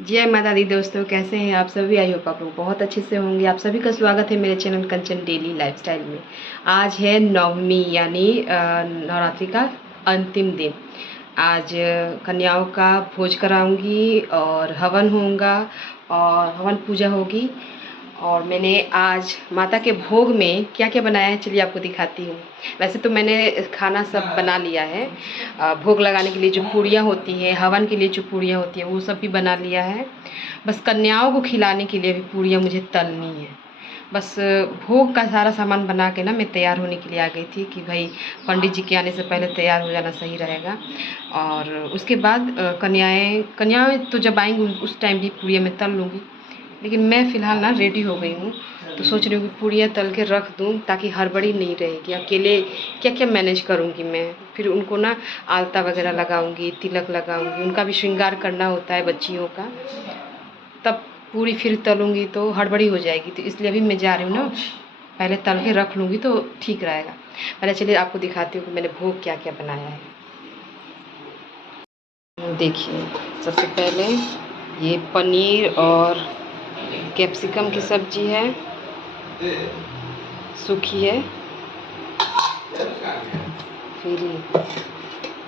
जय माता दी दोस्तों, कैसे हैं आप सभी। आई होप आप लोग बहुत अच्छे से होंगे। आप सभी का स्वागत है मेरे चैनल कंचन डेली लाइफस्टाइल में। आज है नवमी यानी नवरात्रि का अंतिम दिन। आज कन्याओं का भोज कराऊंगी और हवन होगा और हवन पूजा होगी। और मैंने आज माता के भोग में क्या क्या बनाया है चलिए आपको दिखाती हूँ। वैसे तो मैंने खाना सब बना लिया है। भोग लगाने के लिए जो पूड़ियाँ होती हैं, हवन के लिए जो पूड़ियाँ होती हैं वो सब भी बना लिया है। बस कन्याओं को खिलाने के लिए भी पूड़ियाँ मुझे तलनी है। बस भोग का सारा सामान बना के ना मैं तैयार होने के लिए आ गई थी कि भाई पंडित जी के आने से पहले तैयार हो जाना सही रहेगा। और उसके बाद कन्याएँ तो जब आएंगी उस टाइम भी पूड़ियाँ मैं तल लूँगी। लेकिन मैं फ़िलहाल ना रेडी हो गई हूँ, तो सोच रही हूँ कि पूड़ियाँ तल के रख दूँ ताकि हड़बड़ी नहीं रहेगी। अकेले क्या क्या मैनेज करूँगी मैं। फिर उनको ना आलता वगैरह लगाऊँगी, तिलक लगाऊँगी, उनका भी श्रृंगार करना होता है बच्चियों का। तब पूरी फिर तलूँगी तो हड़बड़ी हो जाएगी, तो इसलिए अभी मैं जा रही हूँ ना, पहले तल के रख लूँगी तो ठीक रहेगा। पहले चलिए आपको दिखाती हूँ कि मैंने भोग क्या क्या बनाया है। देखिए, सबसे पहले ये पनीर और कैप्सिकम की सब्जी है, सूखी है। फिर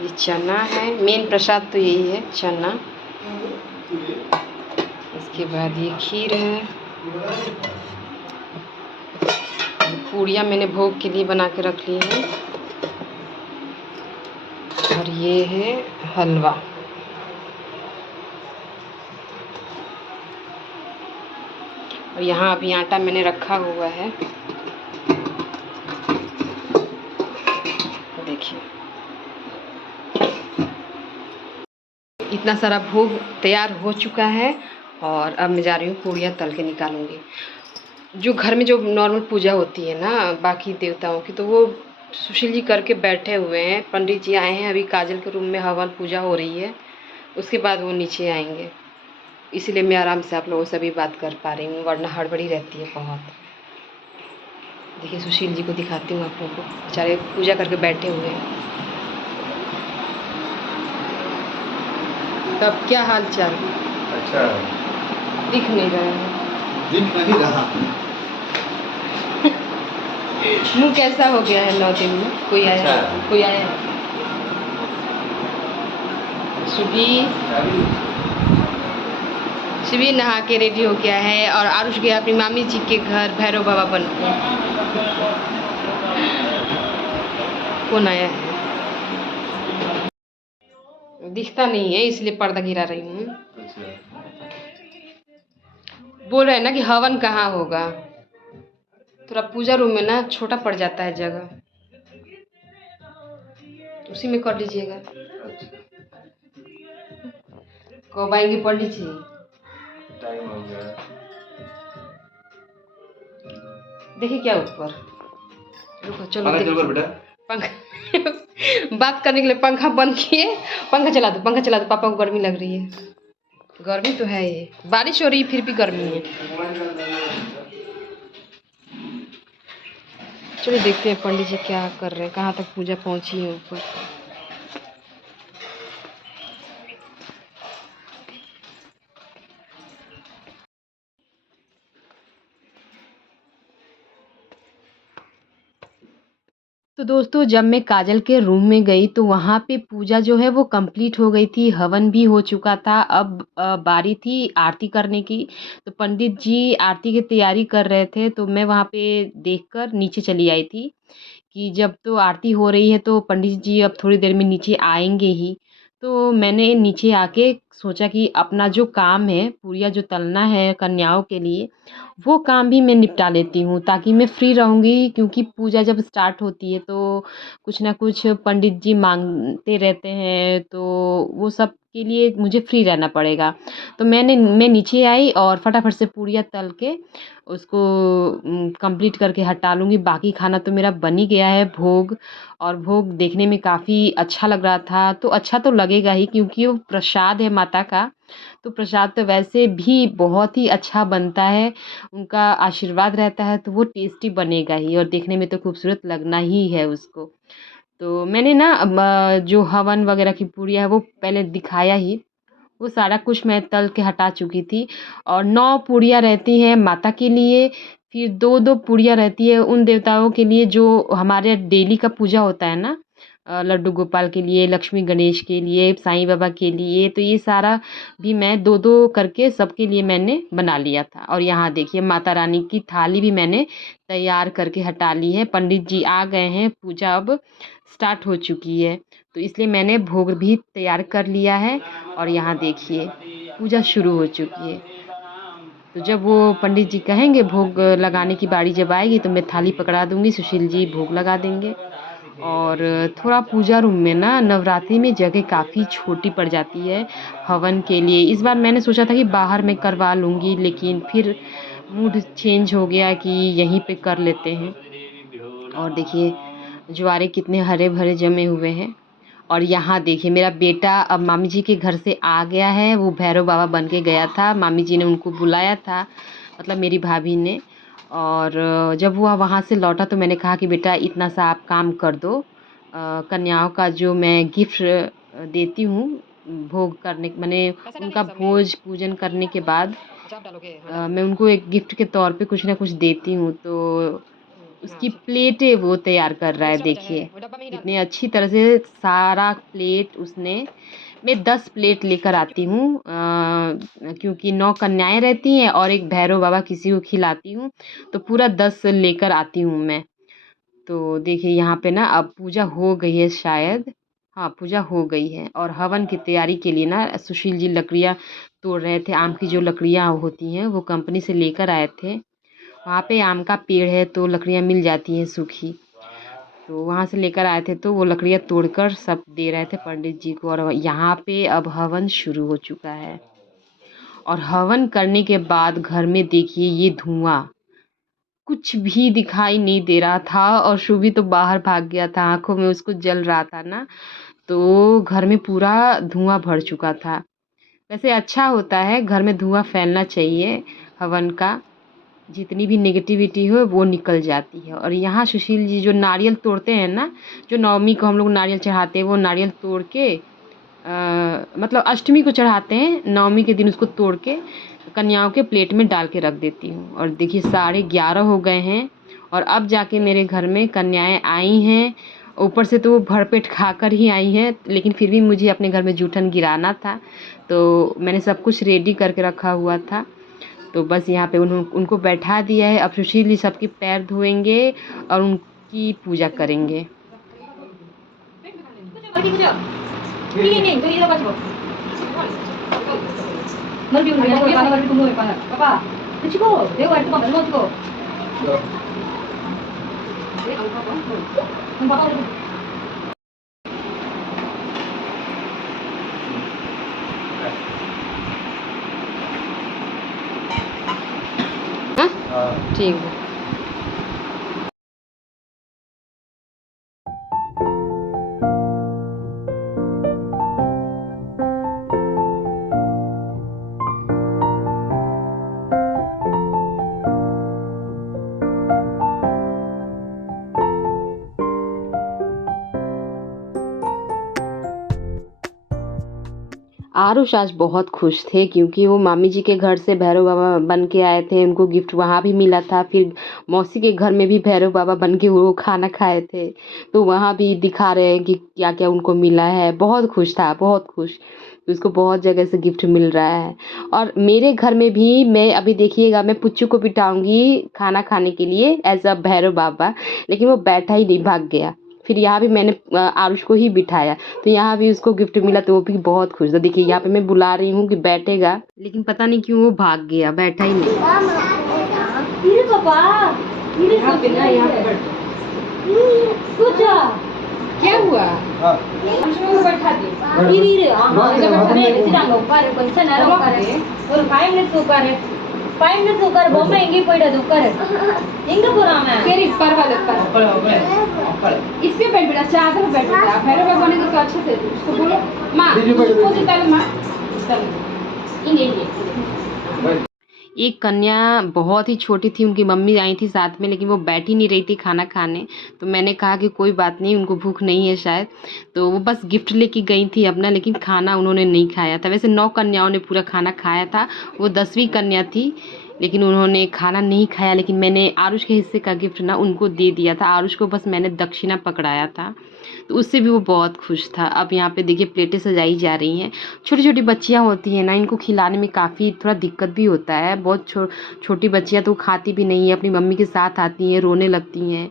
ये चना है, मेन प्रसाद तो यही है चना। इसके बाद ये खीर है। पूड़ियाँ मैंने भोग के लिए बना के रख ली है। और ये है हलवा। और यहाँ अभी आटा मैंने रखा हुआ है, देखिए। इतना सारा भोग तैयार हो चुका है और अब मैं जा रही हूँ पूड़ियाँ तल के निकालूंगी। जो घर में जो नॉर्मल पूजा होती है ना बाकी देवताओं की, तो वो सुशील जी करके बैठे हुए हैं। पंडित जी आए हैं, अभी काजल के रूम में हवन पूजा हो रही है, उसके बाद वो नीचे आएंगे। इसलिए मैं आराम से आप लोगों से भी बात कर पा रही हूँ, वरना हड़बड़ी रहती है बहुत। देखिए सुशील जी को दिखाती हूँ आप लोगों को, बेचारे पूजा करके बैठे हुए हैं। तब क्या हाल चाल? अच्छा, दिख नहीं रहा है। दिख नहीं रहा। मुँह कैसा हो गया है 9 दिन में? कोई आया? अच्छा। कोई आया? शिवी नहा के रेडी हो गया है और आरुष गया अपनी मामी जी के घर भैरव बाबा बन के। कौन आया है? दिखता नहीं है इसलिए पर्दा गिरा रही हूँ। बोल रहे हैं ना कि हवन कहाँ होगा, थोड़ा पूजा रूम में ना छोटा पड़ जाता है जगह, उसी में कर लीजिएगा। कब आएंगे पंडित जी? टाइम हो गया। देखिए क्या ऊपर, रुको चलो पंखा बेटा। पंखा बात करने के लिए पंखा बंद किए। पंखा चला दो, पंखा चला दो, पापा को गर्मी लग रही है। गर्मी तो है, ये बारिश हो रही है फिर भी गर्मी है। चलिए देखते हैं पंडित जी क्या कर रहे हैं, कहाँ तक पूजा पहुंची है ऊपर। तो दोस्तों जब मैं काजल के रूम में गई तो वहाँ पे पूजा जो है वो कंप्लीट हो गई थी, हवन भी हो चुका था। अब बारी थी आरती करने की। तो पंडित जी आरती की तैयारी कर रहे थे, तो मैं वहाँ पे देखकर नीचे चली आई थी कि जब तो आरती हो रही है तो पंडित जी अब थोड़ी देर में नीचे आएंगे ही। तो मैंने नीचे आके सोचा कि अपना जो काम है पूरिया जो तलना है कन्याओं के लिए, वो काम भी मैं निपटा लेती हूँ ताकि मैं फ्री रहूँगी। क्योंकि पूजा जब स्टार्ट होती है तो कुछ ना कुछ पंडित जी मांगते रहते हैं, तो वो सब के लिए मुझे फ्री रहना पड़ेगा। तो मैं नीचे आई और फटाफट से पूरियाँ तल के उसको कंप्लीट करके हटा लूँगी। बाकी खाना तो मेरा बन ही गया है। भोग और भोग देखने में काफ़ी अच्छा लग रहा था, तो अच्छा तो लगेगा ही क्योंकि वो प्रसाद है माता का। तो प्रसाद तो वैसे भी बहुत ही अच्छा बनता है, उनका आशीर्वाद रहता है तो वो टेस्टी बनेगा ही और देखने में तो खूबसूरत लगना ही है उसको। तो मैंने ना जो हवन वगैरह की पूड़ियाँ है वो पहले दिखाया ही, वो सारा कुछ मैं तल के हटा चुकी थी। और 9 पूड़ियाँ रहती हैं माता के लिए, फिर 2-2 पूड़ियाँ रहती है उन देवताओं के लिए जो हमारे डेली का पूजा होता है ना, लड्डू गोपाल के लिए, लक्ष्मी गणेश के लिए, साईं बाबा के लिए। तो ये सारा भी मैं 2-2 करके सबके लिए मैंने बना लिया था। और यहाँ देखिए माता रानी की थाली भी मैंने तैयार करके हटा ली है। पंडित जी आ गए हैं, पूजा अब स्टार्ट हो चुकी है, तो इसलिए मैंने भोग भी तैयार कर लिया है। और यहाँ देखिए पूजा शुरू हो चुकी है। तो जब वो पंडित जी कहेंगे भोग लगाने की बारी जब आएगी तो मैं थाली पकड़ा दूँगी, सुशील जी भोग लगा देंगे। और थोड़ा पूजा रूम में ना नवरात्रि में जगह काफ़ी छोटी पड़ जाती है हवन के लिए। इस बार मैंने सोचा था कि बाहर में करवा लूँगी, लेकिन फिर मूड चेंज हो गया कि यहीं पे कर लेते हैं। और देखिए ज्वारे कितने हरे भरे जमे हुए हैं। और यहाँ देखिए मेरा बेटा अब मामी जी के घर से आ गया है। वो भैरव बाबा बन के गया था, मामी जी ने उनको बुलाया था, मतलब मेरी भाभी ने। और जब वो वहाँ से लौटा तो मैंने कहा कि बेटा इतना सा आप काम कर दो, कन्याओं का जो मैं गिफ्ट देती हूँ भोग करने माने उनका भोज पूजन करने के बाद मैं उनको एक गिफ्ट के तौर पे कुछ ना कुछ देती हूँ। तो उसकी प्लेटें वो तैयार कर रहा है, देखिए कितनी अच्छी तरह से सारा प्लेट उसने। मैं 10 प्लेट लेकर आती हूँ, क्योंकि 9 कन्याएं रहती हैं और एक भैरव बाबा किसी को खिलाती हूँ, तो पूरा 10 लेकर आती हूँ मैं। तो देखिए यहाँ पे ना अब पूजा हो गई है शायद, हाँ पूजा हो गई है। और हवन की तैयारी के लिए ना सुशील जी लकड़ियाँ तोड़ रहे थे। आम की जो लकड़ियाँ होती हैं वो कंपनी से लेकर आए थे। वहाँ पे आम का पेड़ है तो लकड़ियाँ मिल जाती हैं सूखी, तो वहाँ से लेकर आए थे। तो वो लकड़ियाँ तोड़कर सब दे रहे थे पंडित जी को। और यहाँ पे अब हवन शुरू हो चुका है। और हवन करने के बाद घर में देखिए ये धुआं, कुछ भी दिखाई नहीं दे रहा था। और शुभी तो बाहर भाग गया था, आँखों में उसको जल रहा था ना, तो घर में पूरा धुआं भर चुका था। वैसे अच्छा होता है, घर में धुआं फैलना चाहिए हवन का, जितनी भी नेगेटिविटी हो वो निकल जाती है। और यहाँ सुशील जी जो नारियल तोड़ते हैं ना, जो नवमी को हम लोग नारियल चढ़ाते हैं, वो नारियल तोड़ के मतलब अष्टमी को चढ़ाते हैं, नवमी के दिन उसको तोड़ के कन्याओं के प्लेट में डाल के रख देती हूँ। और देखिए 11:30 हो गए हैं और अब जाके मेरे घर में कन्याएं आई हैं। ऊपर से तो वो भरपेट खाकर ही आई हैं, लेकिन फिर भी मुझे अपने घर में जूठन गिराना था, तो मैंने सब कुछ रेडी करके रखा हुआ था। तो बस यहाँ पे उनको बैठा दिया है। अब सुशील जी सबके पैर धोएंगे और उनकी पूजा करेंगे। हाँ। ठीक है। आरुष आज बहुत खुश थे क्योंकि वो मामी जी के घर से भैरव बाबा बन के आए थे, उनको गिफ्ट वहाँ भी मिला था। फिर मौसी के घर में भी भैरव बाबा बन के वो खाना खाए थे, तो वहाँ भी दिखा रहे हैं कि क्या क्या उनको मिला है। बहुत खुश था, बहुत खुश, उसको बहुत जगह से गिफ्ट मिल रहा है। और मेरे घर में भी मैं अभी देखिएगा, मैं पुच्चू को बिठाऊंगी खाना खाने के लिए एज अ भैरव बाबा, लेकिन वो बैठा ही नहीं, भाग गया। फिर यहाँ भी मैंने आरुष को ही बिठाया, तो यहाँ भी उसको गिफ्ट मिला, तो वो भी बहुत खुश था। देखिए यहाँ पे मैं बुला रही हूँ कि बैठेगा, लेकिन पता नहीं क्यों वो भाग गया, बैठा ही नहीं। क्या हुआ? பொம்மை எங்கேயும் போயிடாது உட்காரு எங்க போறான் சரி பரவாயில்ல इस पे बैठ बेटा, चादर पे बैठ बेटा, भैरव बाबा बनेगा तो अच्छे से उसको बोलो माँ, उसको जिताओ माँ, चलो एक कन्या बहुत ही छोटी थी, उनकी मम्मी आई थी साथ में, लेकिन वो बैठ ही नहीं रही थी खाना खाने। तो मैंने कहा कि कोई बात नहीं, उनको भूख नहीं है शायद, तो वो बस गिफ्ट लेके गई थी अपना, लेकिन खाना उन्होंने नहीं खाया था। वैसे 9 कन्याओं ने पूरा खाना खाया था, वो 10वीं कन्या थी, लेकिन उन्होंने खाना नहीं खाया। लेकिन मैंने आरुष के हिस्से का गिफ्ट ना उनको दे दिया था। आरुष को बस मैंने दक्षिणा पकड़ाया था, तो उससे भी वो बहुत खुश था। अब यहाँ पे देखिए प्लेटें सजाई जा रही हैं। छोटी-छोटी बच्चियाँ होती हैं ना, इनको खिलाने में काफ़ी थोड़ा दिक्कत भी होता है। बहुत छोटी बच्चियाँ तो खाती भी नहीं है, अपनी मम्मी के साथ आती हैं, रोने लगती हैं।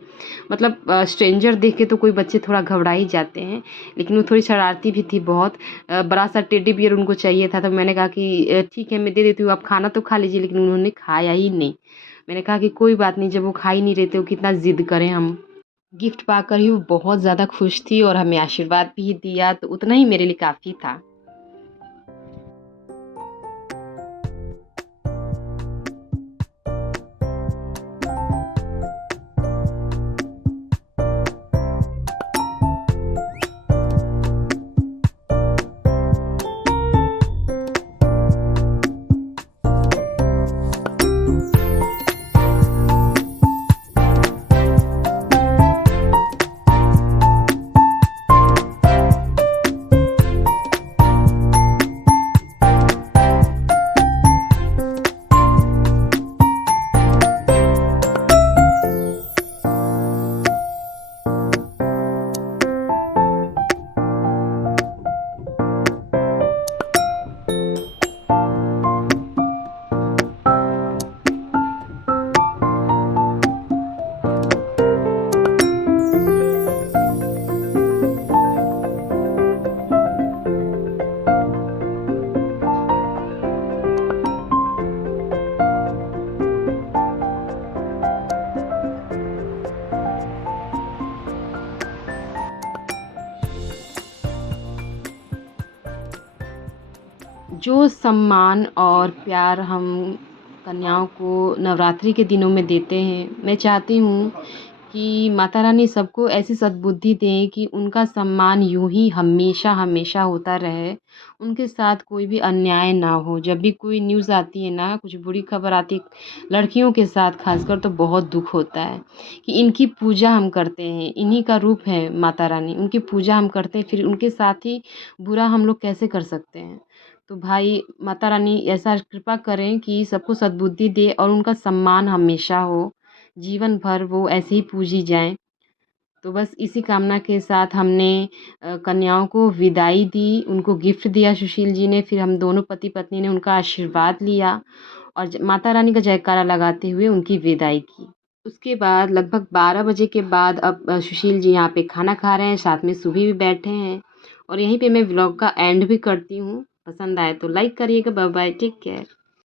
मतलब स्ट्रेंजर देख के तो कोई बच्चे थोड़ा घबरा ही जाते हैं, लेकिन वो थोड़ी शरारती भी थी बहुत। बड़ा-सा टेडी बियर उनको चाहिए था, तो मैंने कहा कि ठीक है मैं दे देती हूँ, आप खाना तो खा लीजिए, लेकिन उन्होंने खाया ही नहीं। मैंने कहा कि कोई बात नहीं, जब वो खा ही नहीं रहे थे, वो कितना ज़िद करें हम। गिफ्ट पाकर ही वो बहुत ज़्यादा खुश थी और हमें आशीर्वाद भी दिया, तो उतना ही मेरे लिए काफ़ी था। जो सम्मान और प्यार हम कन्याओं को नवरात्रि के दिनों में देते हैं, मैं चाहती हूँ कि माता रानी सबको ऐसी सद्बुद्धि दें कि उनका सम्मान यूँ ही हमेशा हमेशा होता रहे। उनके साथ कोई भी अन्याय ना हो। जब भी कोई न्यूज़ आती है ना, कुछ बुरी खबर आती है लड़कियों के साथ ख़ासकर, तो बहुत दुःख होता है कि इनकी पूजा हम करते हैं, इन्हीं का रूप है माता रानी, उनकी पूजा हम करते हैं, फिर उनके साथ ही बुरा हम लोग कैसे कर सकते हैं। तो भाई माता रानी ऐसा कृपा करें कि सबको सद्बुद्धि दे और उनका सम्मान हमेशा हो, जीवन भर वो ऐसे ही पूजी जाएँ। तो बस इसी कामना के साथ हमने कन्याओं को विदाई दी, उनको गिफ्ट दिया सुशील जी ने, फिर हम दोनों पति-पत्नी ने उनका आशीर्वाद लिया और माता रानी का जयकारा लगाते हुए उनकी विदाई की। उसके बाद लगभग 12 बजे के बाद अब सुशील जी यहाँ पे खाना खा रहे हैं, साथ में सुभी भी बैठे हैं और यहीं पे मैं व्लॉग का एंड भी करती हूँ। पसंद आए तो लाइक करिएगा। Bye bye, take care.